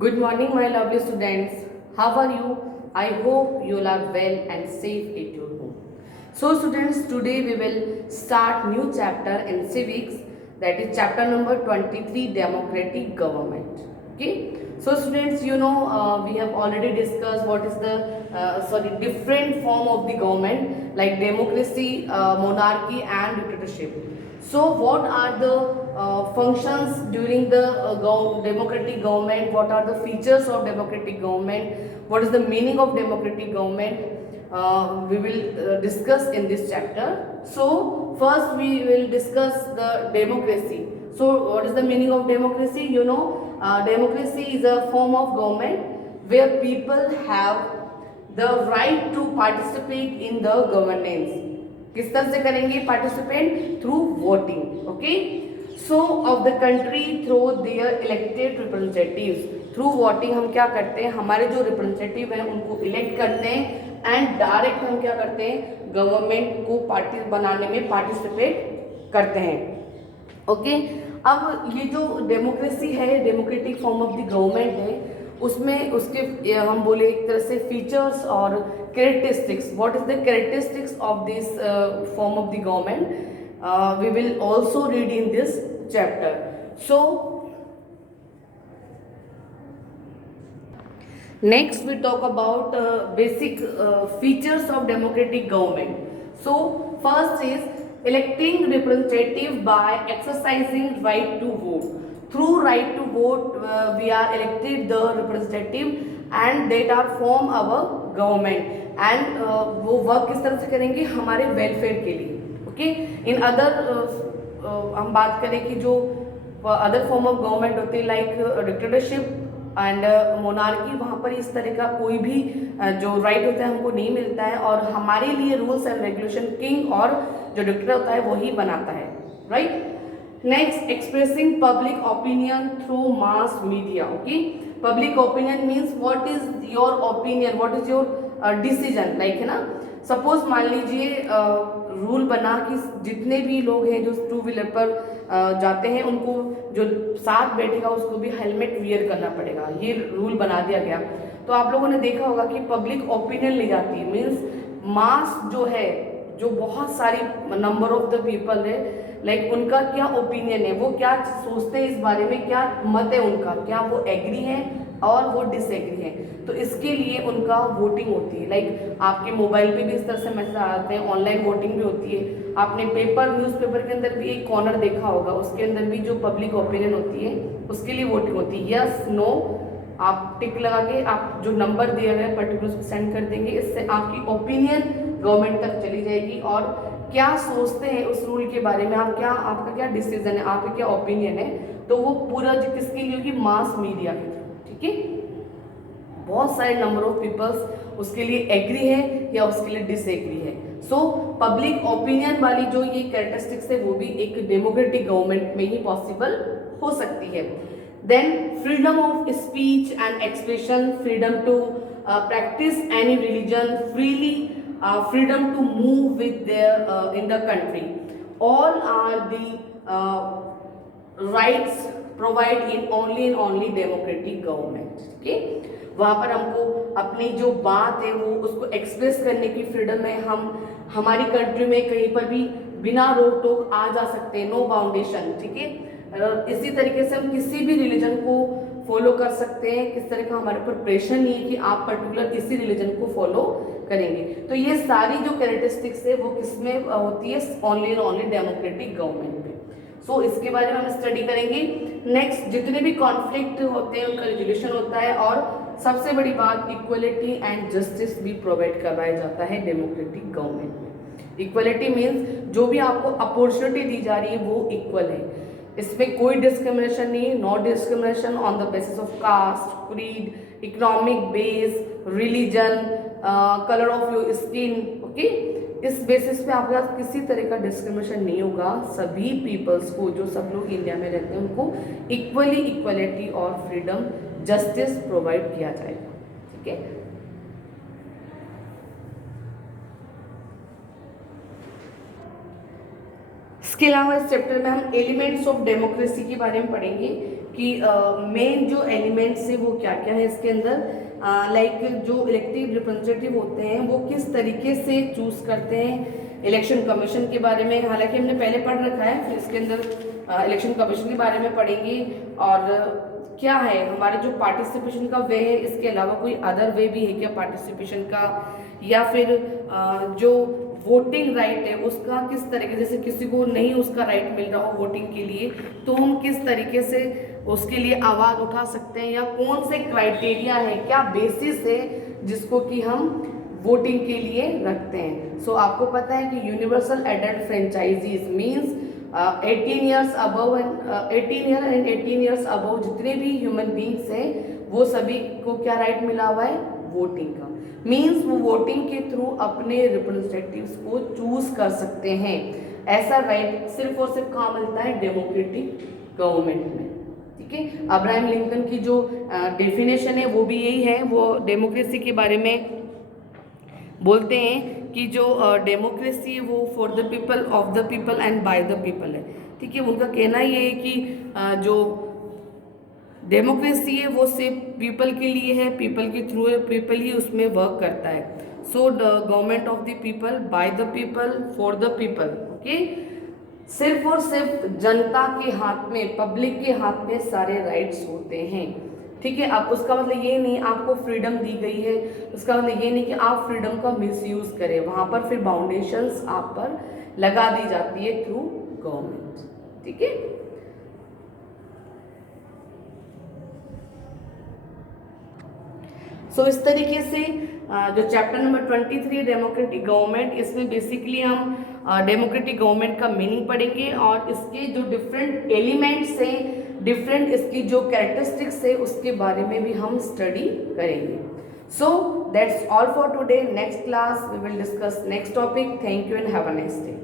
Good morning, my lovely students. How are you? I hope you all are well and safe at your home. So, students, today we will start new chapter in civics. That is chapter number 23, democratic government. Okay. So, students, we have already discussed what is the different form of the government like democracy, monarchy, and dictatorship. So, what are the functions during the democratic government? What are the features of democratic government? What is the meaning of democratic government? We will discuss in this chapter. So, first we will discuss the democracy. So, what is the meaning of democracy? Democracy is a form of government where people have the right to participate in the governance. किस तरह से करेंगे participate? Through voting. Okay. So of the country through their elected representatives. Through voting हम क्या करते हैं, हमारे जो रिप्रेजेंटेटिव हैं उनको इलेक्ट करते हैं एंड डायरेक्ट हम क्या करते हैं, गवर्नमेंट को पार्टी बनाने में पार्टिसिपेट करते हैं. ओके. अब ये जो डेमोक्रेसी है, democratic form of the government है, उसमें उसके हम बोले एक तरह से फीचर्स और characteristics. What is the characteristics of this form of the government we will also read in this chapter. So next we talk about basic features of democratic government. So first is electing representative by exercising right to vote. Through right to vote we are elected the representative and that are form our government and वो work किस तरह से करेंगे, हमारे welfare के लिए. Okay. In other हम बात करें कि जो अदर फॉर्म ऑफ गवर्नमेंट होती है लाइक डिक्टेटरशिप एंड मोनार्की, वहाँ पर इस तरह का कोई भी जो राइट होता है हमको नहीं मिलता है और हमारे लिए रूल्स एंड रेगुलेशन किंग और जो डिक्टेटर होता है वही बनाता है. Right. Next, expressing public opinion through mass media. Okay. Public opinion means what is your opinion, what is your decision. Like है ना, सपोज मान लीजिए रूल बना कि जितने भी लोग हैं जो टू व्हीलर पर जाते हैं उनको जो साथ बैठेगा उसको भी हेलमेट वियर करना पड़ेगा. ये रूल बना दिया गया. तो आप लोगों ने देखा होगा कि पब्लिक ओपिनियन ले जाती है. मीन्स मास जो है, जो बहुत सारी नंबर ऑफ द पीपल है, लाइक उनका क्या ओपिनियन है, वो क्या सोचते हैं इस बारे में, क्या मत है उनका, क्या वो एग्री है और वो डिसएग्री है. तो इसके लिए उनका वोटिंग होती है. लाइक आपके मोबाइल पे भी इस तरह से मैसेज आते हैं, ऑनलाइन वोटिंग भी होती है. आपने पेपर, न्यूज़पेपर के अंदर भी एक कॉर्नर देखा होगा, उसके अंदर भी जो पब्लिक ओपिनियन होती है उसके लिए वोटिंग होती है. यस, नो, आप टिक लगा के आप जो नंबर दिया गया पर्टिकुलर उसको सेंड कर देंगे. इससे आपकी ओपिनियन गवर्नमेंट तक चली जाएगी और क्या सोचते हैं उस रूल के बारे में, आप क्या, आपका क्या डिसीजन है, आपका क्या ओपिनियन है, तो वो पूरा किसके लिए होगी, मास मीडिया के थ्रू. ठीक है. बहुत सारे नंबर ऑफ पीपल्स उसके लिए एग्री है या उसके लिए डिसएग्री है. सो पब्लिक ओपिनियन वाली जो ये कैरेक्टरिस्टिक्स है वो भी एक डेमोक्रेटिक गवर्नमेंट में ही पॉसिबल हो सकती है. Then freedom of speech and expression, freedom to practice any religion freely, freedom to move with their in the country, all are the rights provide in only democratic government. Okay. वहाँ पर हमको अपनी जो बात है वो उसको एक्सप्रेस करने की फ्रीडम है. हम हमारी कंट्री में कहीं पर भी बिना रोक टोक आ जा सकते हैं, नो बाउंडेशन. ठीक है. इसी तरीके से हम किसी भी रिलीजन को फॉलो कर सकते हैं. किस तरह का हमारे पर प्रेशर नहीं है कि आप पर्टिकुलर किसी रिलीजन को फॉलो करेंगे. तो ये सारी जो कैरेक्टरिस्टिक्स है वो किसमें होती है, ओनली डेमोक्रेटिक गवर्नमेंट में. सो इसके बारे में हम स्टडी करेंगे. नेक्स्ट, जितने भी कॉन्फ्लिक्ट होते हैं उनका रिजोल्यूशन होता है और सबसे बड़ी बात इक्वलिटी एंड जस्टिस भी प्रोवाइड करवाया जाता है डेमोक्रेटिक गवर्नमेंट में. इक्वलिटी मीन्स जो भी आपको अपॉर्चुनिटी दी जा रही है वो इक्वल है. इसमें कोई डिस्क्रिमिनेशन नहीं, no discrimination on the basis of caste, creed, economic base, religion, colour of your skin. Okay. इस बेसिस पे आपके पास किसी तरह का डिस्क्रिमिनेशन नहीं होगा. सभी पीपल्स को, जो सब लोग इंडिया में रहते हैं, उनको इक्वली इक्वलिटी और फ्रीडम, जस्टिस प्रोवाइड किया जाएगा. ठीक है. इसके अलावा इस चैप्टर में हम एलिमेंट्स ऑफ डेमोक्रेसी के बारे में पढ़ेंगे कि मेन जो एलिमेंट्स है वो क्या क्या है इसके अंदर। लाइक जो इलेक्टिव रिप्रेजेंटेटिव होते हैं वो किस तरीके से चूज करते हैं, इलेक्शन कमीशन के बारे में हालांकि हमने पहले पढ़ रखा है, फिर इसके अंदर इलेक्शन कमीशन के बारे में पढ़ेंगे और क्या है हमारे जो पार्टिसिपेशन का वे है, इसके अलावा कोई अदर वे भी है क्या पार्टिसिपेशन का, या फिर जो वोटिंग राइट है उसका किस तरीके, जैसे किसी को नहीं उसका राइट मिल रहा हो वोटिंग के लिए तो हम किस तरीके से उसके लिए आवाज़ उठा सकते हैं, या कौन से क्राइटेरिया है, क्या बेसिस है जिसको कि हम वोटिंग के लिए रखते हैं। सो आपको पता है कि universal adult franchises means 18 years above and 18 years above जितने भी ह्यूमन बींग्स हैं वो सभी को क्या राइट मिला हुआ है, वोटिंग का। मीन्स वो वोटिंग के थ्रू अपने रिप्रेजेंटेटिव्स को चूज कर सकते हैं। ऐसा राइट सिर्फ और सिर्फ कहाँ मिलता है, डेमोक्रेटिक गवर्नमेंट में। ठीक है, अब्राहम लिंकन की जो डेफिनेशन है वो भी यही है, वो डेमोक्रेसी के बारे में बोलते हैं कि जो डेमोक्रेसी है वो for the people, of the people and by the people है। ठीक है, उनका कहना ये है कि जो डेमोक्रेसी है वो सिर्फ पीपल के लिए है, पीपल के थ्रू है, पीपल ही उसमें वर्क करता है। So the government of the people, by the people, for the people. Okay, सिर्फ और सिर्फ जनता के हाथ में, पब्लिक के हाथ में सारे राइट्स होते हैं। ठीक है, अब उसका मतलब ये नहीं आपको फ्रीडम दी गई है, उसका मतलब ये नहीं कि आप फ्रीडम का मिसयूज करें, वहां पर फिर बाउंडेशंस आप पर लगा दी जाती है थ्रू गवर्नमेंट। ठीक है, सो इस तरीके से जो चैप्टर नंबर 23 डेमोक्रेटिक गवर्नमेंट, इसमें बेसिकली हम डेमोक्रेटिक गवर्नमेंट का मीनिंग पढ़ेंगे और इसके जो डिफरेंट एलिमेंट्स हैं, डिफरेंट इसकी जो कैरेक्टरिस्टिक्स है उसके बारे में भी हम स्टडी करेंगे। So that's all for today. Next class we will discuss next topic. Thank you and have a nice day.